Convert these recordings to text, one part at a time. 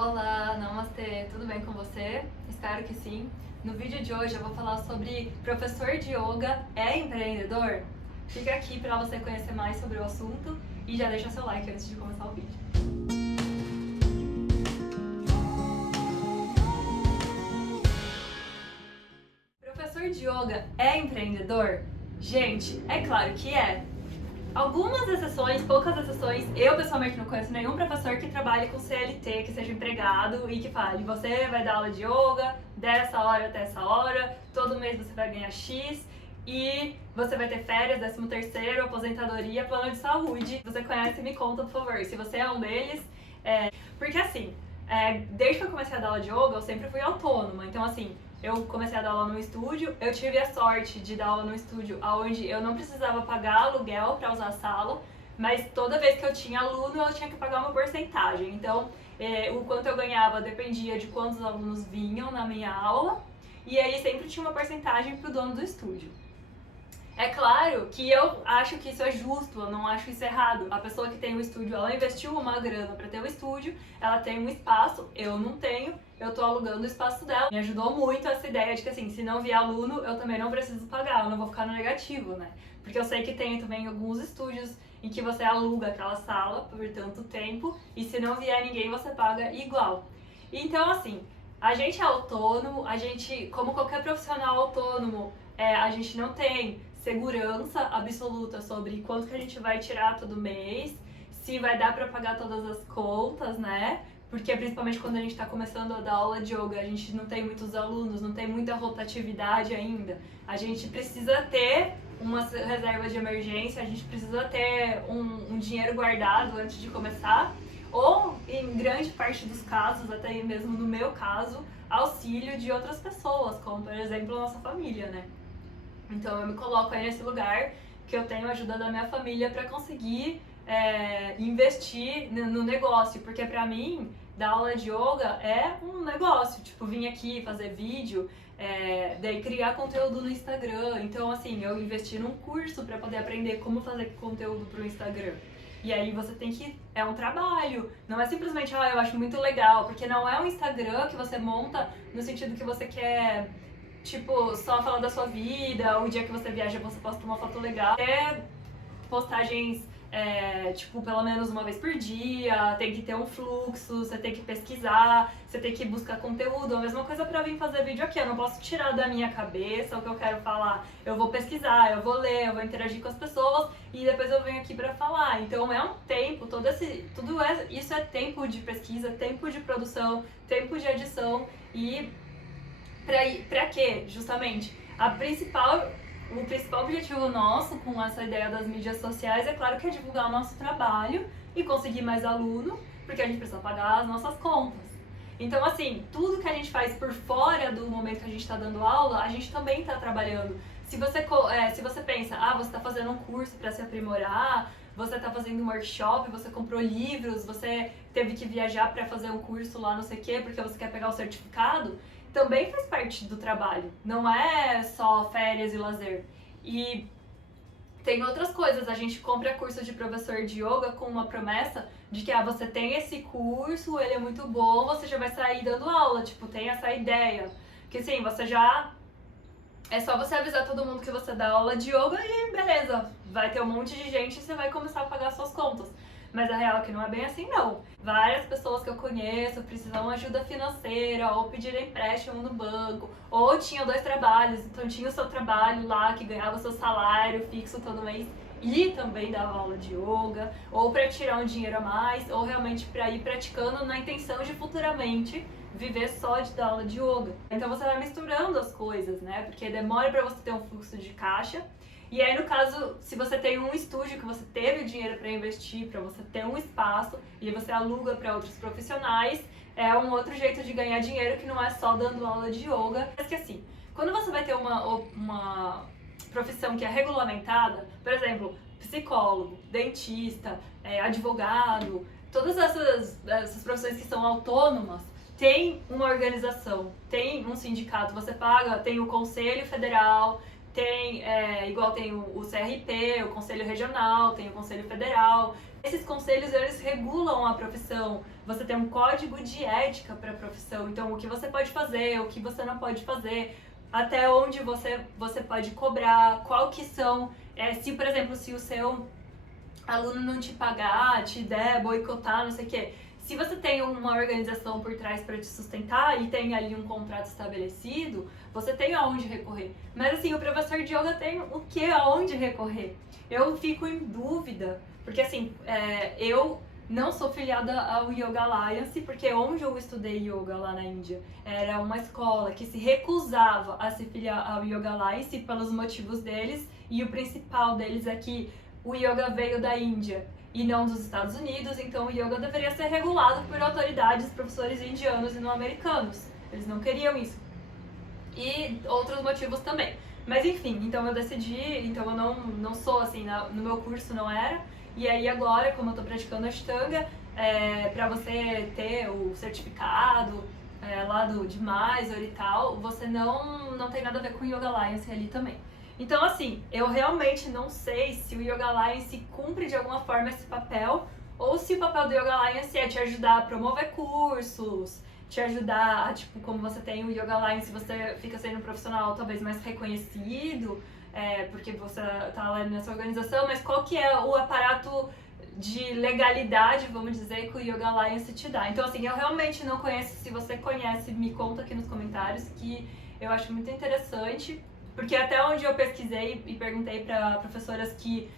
Olá, namastê, tudo bem com você? Espero que sim. No vídeo de hoje eu vou falar sobre professor de yoga é empreendedor? Fica aqui para você conhecer mais sobre o assunto e já deixa seu like antes de começar o vídeo. Professor de yoga é empreendedor? Gente, é claro que é. Algumas exceções, poucas exceções, eu pessoalmente não conheço nenhum professor que trabalhe com CLT, que seja empregado e que fale: você vai dar aula de yoga dessa hora até essa hora, todo mês você vai ganhar X e você vai ter férias, 13º, aposentadoria, plano de saúde. Você conhece, me conta, por favor, se você é um deles. Porque assim, desde que eu comecei a dar aula de yoga, eu sempre fui autônoma, então assim, eu comecei a dar aula no estúdio, eu tive a sorte de dar aula no estúdio onde eu não precisava pagar aluguel para usar a sala, mas toda vez que eu tinha aluno eu tinha que pagar uma porcentagem. Então, o quanto eu ganhava dependia de quantos alunos vinham na minha aula, e aí sempre tinha uma porcentagem para o dono do estúdio. É claro que eu acho que isso é justo, eu não acho isso errado. A pessoa que tem o estúdio, ela investiu uma grana para ter o estúdio, ela tem um espaço, eu não tenho, eu tô alugando o espaço dela. Me ajudou muito essa ideia de que assim, se não vier aluno, eu também não preciso pagar, eu não vou ficar no negativo, né? Porque eu sei que tem também alguns estúdios em que você aluga aquela sala por tanto tempo e se não vier ninguém, você paga igual. Então assim, a gente é autônomo, a gente, como qualquer profissional autônomo, a gente não tem segurança absoluta sobre quanto que a gente vai tirar todo mês, se vai dar para pagar todas as contas, né? Porque principalmente quando a gente está começando a dar aula de yoga, a gente não tem muitos alunos, não tem muita rotatividade ainda. A gente precisa ter uma reserva de emergência, a gente precisa ter um dinheiro guardado antes de começar, ou em grande parte dos casos, até mesmo no meu caso, auxílio de outras pessoas, como por exemplo a nossa família, né? Então eu me coloco aí nesse lugar que eu tenho a ajuda da minha família para conseguir investir no negócio, porque pra mim dar aula de yoga é um negócio, tipo, vir aqui fazer vídeo, daí criar conteúdo no Instagram. Então assim, eu investi num curso para poder aprender como fazer conteúdo pro Instagram. E aí você tem que... é um trabalho, não é simplesmente, eu acho muito legal, porque não é um Instagram que você monta no sentido que você quer, tipo, só falar da sua vida, o dia que você viaja você posta uma foto legal. Postagens, tipo, pelo menos uma vez por dia, tem que ter um fluxo, você tem que pesquisar, você tem que buscar conteúdo. A mesma coisa pra vir fazer vídeo aqui, eu não posso tirar da minha cabeça o que eu quero falar. Eu vou pesquisar, eu vou ler, eu vou interagir com as pessoas e depois eu venho aqui pra falar. Então é um tempo, isso é tempo de pesquisa, tempo de produção, tempo de edição e pra quê? Justamente, o principal objetivo nosso com essa ideia das mídias sociais é claro que é divulgar o nosso trabalho e conseguir mais aluno, porque a gente precisa pagar as nossas contas. Então assim, tudo que a gente faz por fora do momento que a gente está dando aula, a gente também está trabalhando. Se você pensa, você está fazendo um curso para se aprimorar, você está fazendo um workshop, você comprou livros, você teve que viajar para fazer um curso lá não sei o quê, porque você quer pegar o certificado, também faz parte do trabalho, não é só férias e lazer. E tem outras coisas, a gente compra curso de professor de yoga com uma promessa de que você tem esse curso, ele é muito bom, você já vai sair dando aula, tipo, tem essa ideia. Que sim, é só você avisar todo mundo que você dá aula de yoga e beleza, vai ter um monte de gente e você vai começar a pagar suas contas. Mas a real é que não é bem assim, não. Várias pessoas que eu conheço precisavam de ajuda financeira, ou pediram empréstimo no banco, ou tinham 2 trabalhos, então tinha o seu trabalho lá, que ganhava o seu salário fixo todo mês, e também dava aula de yoga, ou para tirar um dinheiro a mais, ou realmente para ir praticando na intenção de futuramente viver só de dar aula de yoga. Então você vai misturando as coisas, né? Porque demora para você ter um fluxo de caixa. E aí, no caso, se você tem um estúdio que você teve o dinheiro para investir, para você ter um espaço, e você aluga para outros profissionais, é um outro jeito de ganhar dinheiro que não é só dando aula de yoga. Mas que assim, quando você vai ter uma profissão que é regulamentada, por exemplo, psicólogo, dentista, advogado, todas essas profissões que são autônomas, tem uma organização, tem um sindicato, você paga, tem o Conselho Federal, igual tem o CRP, o Conselho Regional, tem o Conselho Federal, Esses conselhos, eles regulam a profissão. Você tem um código de ética para a profissão. Então, o que você pode fazer, o que você não pode fazer, até onde você pode cobrar, qual que são... se, por exemplo, se o seu aluno não te pagar, te der, boicotar, não sei o quê. Se você tem uma organização por trás para te sustentar e tem ali um contrato estabelecido, você tem aonde recorrer. Mas assim, o professor de yoga tem o que, aonde recorrer? Eu fico em dúvida, porque assim, eu não sou filiada ao Yoga Alliance, porque onde eu estudei yoga lá na Índia era uma escola que se recusava a se filiar ao Yoga Alliance pelos motivos deles, e o principal deles é que o yoga veio da Índia e não dos Estados Unidos, então o yoga deveria ser regulado por autoridades, professores indianos e não americanos. Eles não queriam isso. E outros motivos também. Mas enfim, então eu decidi, então eu não sou assim, no meu curso não era, e aí agora, como eu tô praticando Ashtanga, pra você ter o certificado lá de Mysore e tal, você não tem nada a ver com o Yoga Alliance ali também. Então, assim, eu realmente não sei se o Yoga Alliance cumpre de alguma forma esse papel, ou se o papel do Yoga Alliance é te ajudar a promover cursos, te ajudar a, tipo, como você tem o Yoga Alliance, você fica sendo um profissional talvez mais reconhecido, porque você tá lá nessa organização, mas qual que é o aparato de legalidade, vamos dizer, que o Yoga Alliance te dá. Então, assim, eu realmente não conheço. Se você conhece, me conta aqui nos comentários, que eu acho muito interessante. Porque até onde eu pesquisei e perguntei para professoras que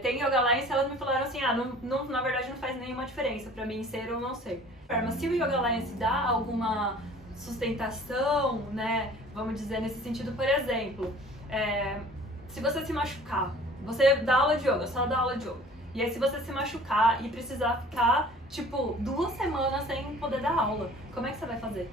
têm Yoga Alliance, elas me falaram assim, na verdade não faz nenhuma diferença para mim ser ou não ser. Mas se o Yoga Alliance dá alguma sustentação, né, vamos dizer nesse sentido, por exemplo, se você se machucar, você dá aula de yoga, só dá aula de yoga, e aí se você se machucar e precisar ficar, tipo, 2 semanas sem poder dar aula, como é que você vai fazer?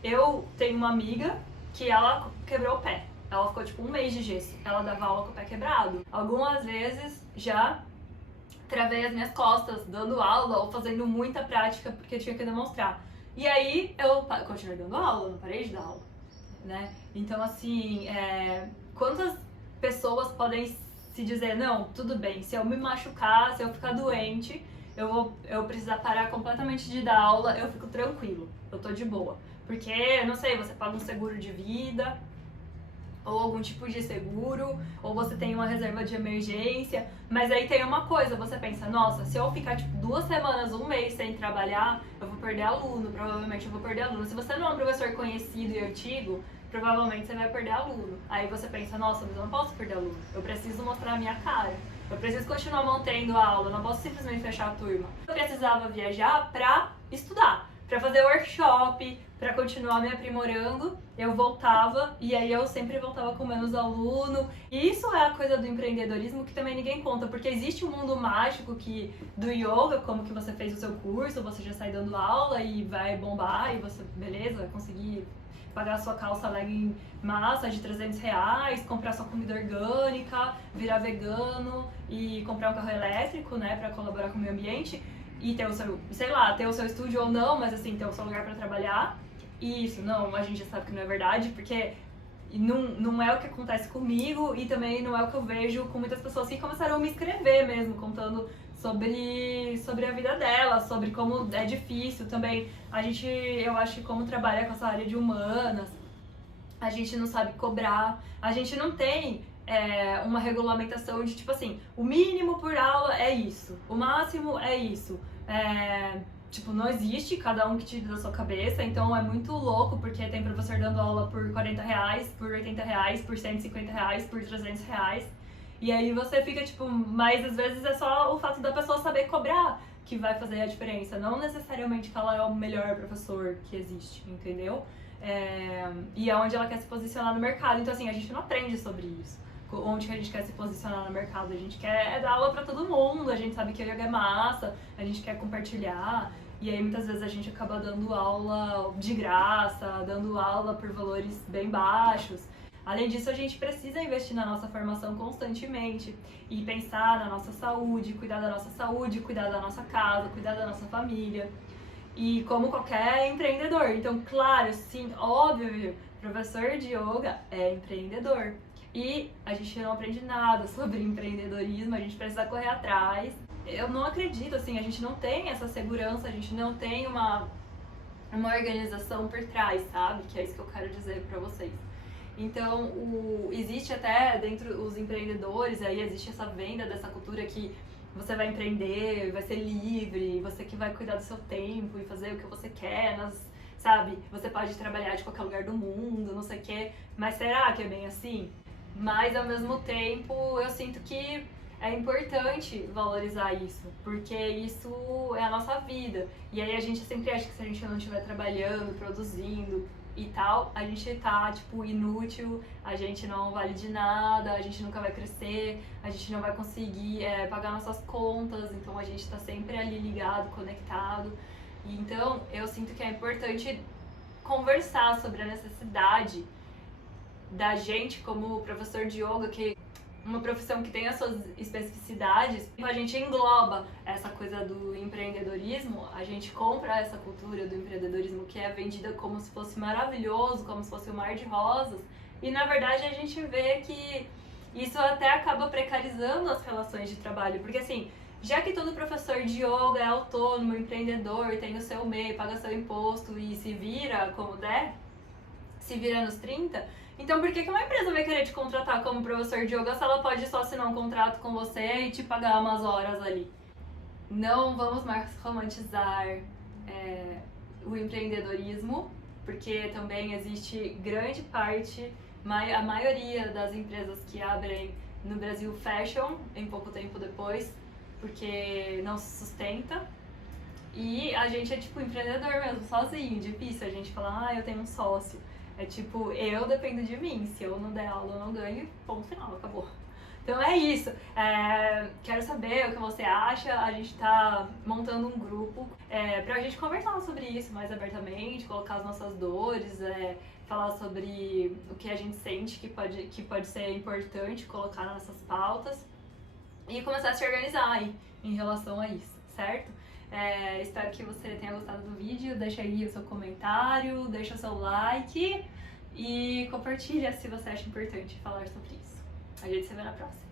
Eu tenho uma amiga que ela quebrou o pé. Ela ficou tipo 1 mês de gesso. Ela dava aula com o pé quebrado. Algumas vezes já travei as minhas costas dando aula ou fazendo muita prática porque tinha que demonstrar. E aí eu continuei dando aula, não parei de dar aula, né? Então assim, quantas pessoas podem se dizer, não, tudo bem, se eu me machucar, se eu ficar doente, eu precisar parar completamente de dar aula, eu fico tranquilo, eu tô de boa. Porque, não sei, você paga um seguro de vida, ou algum tipo de seguro, ou você tem uma reserva de emergência, mas aí tem uma coisa, você pensa, nossa, se eu ficar tipo 2 semanas, 1 mês sem trabalhar, eu vou perder aluno, provavelmente eu vou perder aluno. Se você não é um professor conhecido e antigo, provavelmente você vai perder aluno. Aí você pensa, nossa, mas eu não posso perder aluno, eu preciso mostrar a minha cara, eu preciso continuar mantendo a aula, eu não posso simplesmente fechar a turma. Eu precisava viajar pra estudar, pra fazer workshop, pra continuar me aprimorando. Eu voltava, e aí eu sempre voltava com menos aluno. E isso é a coisa do empreendedorismo que também ninguém conta, porque existe um mundo mágico do yoga, como que você fez o seu curso, você já sai dando aula e vai bombar, e você, beleza, vai conseguir pagar a sua calça legging massa de R$300, comprar sua comida orgânica, virar vegano e comprar um carro elétrico, né, pra colaborar com o meio ambiente. E ter o seu, sei lá, ter o seu estúdio ou não, mas assim, ter o seu lugar pra trabalhar. E isso, não, a gente já sabe que não é verdade, porque não é o que acontece comigo e também não é o que eu vejo com muitas pessoas que começaram a me escrever mesmo, contando sobre a vida dela, sobre como é difícil também. Eu acho que como trabalha com essa área de humanas, a gente não sabe cobrar, a gente não tem uma regulamentação de tipo assim, o mínimo por aula é isso, o máximo é isso. Tipo, não existe, cada um que tira da sua cabeça, então é muito louco, porque tem professor dando aula por R$40, por R$80, por R$150, por R$300, e aí você fica tipo, mas às vezes é só o fato da pessoa saber cobrar que vai fazer a diferença, não necessariamente que ela é o melhor professor que existe, entendeu? E é onde ela quer se posicionar no mercado, então assim, a gente não aprende sobre isso. Onde que a gente quer se posicionar no mercado, a gente quer dar aula pra todo mundo, a gente sabe que o yoga é massa, a gente quer compartilhar, e aí muitas vezes a gente acaba dando aula de graça, dando aula por valores bem baixos. Além disso, a gente precisa investir na nossa formação constantemente e pensar na nossa saúde, cuidar da nossa saúde, cuidar da nossa casa, cuidar da nossa família. E como qualquer empreendedor, então claro, sim, óbvio, professor de yoga é empreendedor. E a gente não aprende nada sobre empreendedorismo, a gente precisa correr atrás. eu não acredito, assim, a gente não tem essa segurança, a gente não tem uma organização por trás, sabe? Que é isso que eu quero dizer pra vocês. Então, existe até dentro os empreendedores, aí existe essa venda dessa cultura que você vai empreender, vai ser livre, você que vai cuidar do seu tempo e fazer o que você quer, sabe? Você pode trabalhar de qualquer lugar do mundo, não sei o quê. Mas será que é bem assim? Mas, ao mesmo tempo, eu sinto que é importante valorizar isso, porque isso é a nossa vida. E aí a gente sempre acha que se a gente não estiver trabalhando, produzindo e tal, a gente tá, tipo, inútil, a gente não vale de nada, a gente nunca vai crescer, a gente não vai conseguir pagar nossas contas, então a gente tá sempre ali ligado, conectado. E então eu sinto que é importante conversar sobre a necessidade da gente como professor de yoga, que uma profissão que tem as suas especificidades, a gente engloba essa coisa do empreendedorismo, a gente compra essa cultura do empreendedorismo que é vendida como se fosse maravilhoso, como se fosse um mar de rosas, e na verdade a gente vê que isso até acaba precarizando as relações de trabalho, porque assim, já que todo professor de yoga é autônomo, empreendedor, tem o seu MEI, paga seu imposto e se vira como der, se vira nos 30, então por que uma empresa vai querer te contratar como professor de yoga se ela pode só assinar um contrato com você e te pagar umas horas ali? Não vamos mais romantizar o empreendedorismo, porque também existe grande parte, a maioria das empresas que abrem no Brasil fecham em pouco tempo depois, porque não se sustenta. E a gente é tipo empreendedor mesmo, sozinho, difícil a gente falar, eu tenho um sócio. É tipo, eu dependo de mim, se eu não der aula eu não ganho, ponto final, acabou. Então é isso, quero saber o que você acha, a gente tá montando um grupo pra gente conversar sobre isso mais abertamente, colocar as nossas dores, falar sobre o que a gente sente que pode ser importante colocar nas nossas pautas e começar a se organizar aí em relação a isso, certo? Espero que você tenha gostado do vídeo, deixa aí o seu comentário, deixa o seu like e compartilha se você acha importante falar sobre isso. A gente se vê na próxima.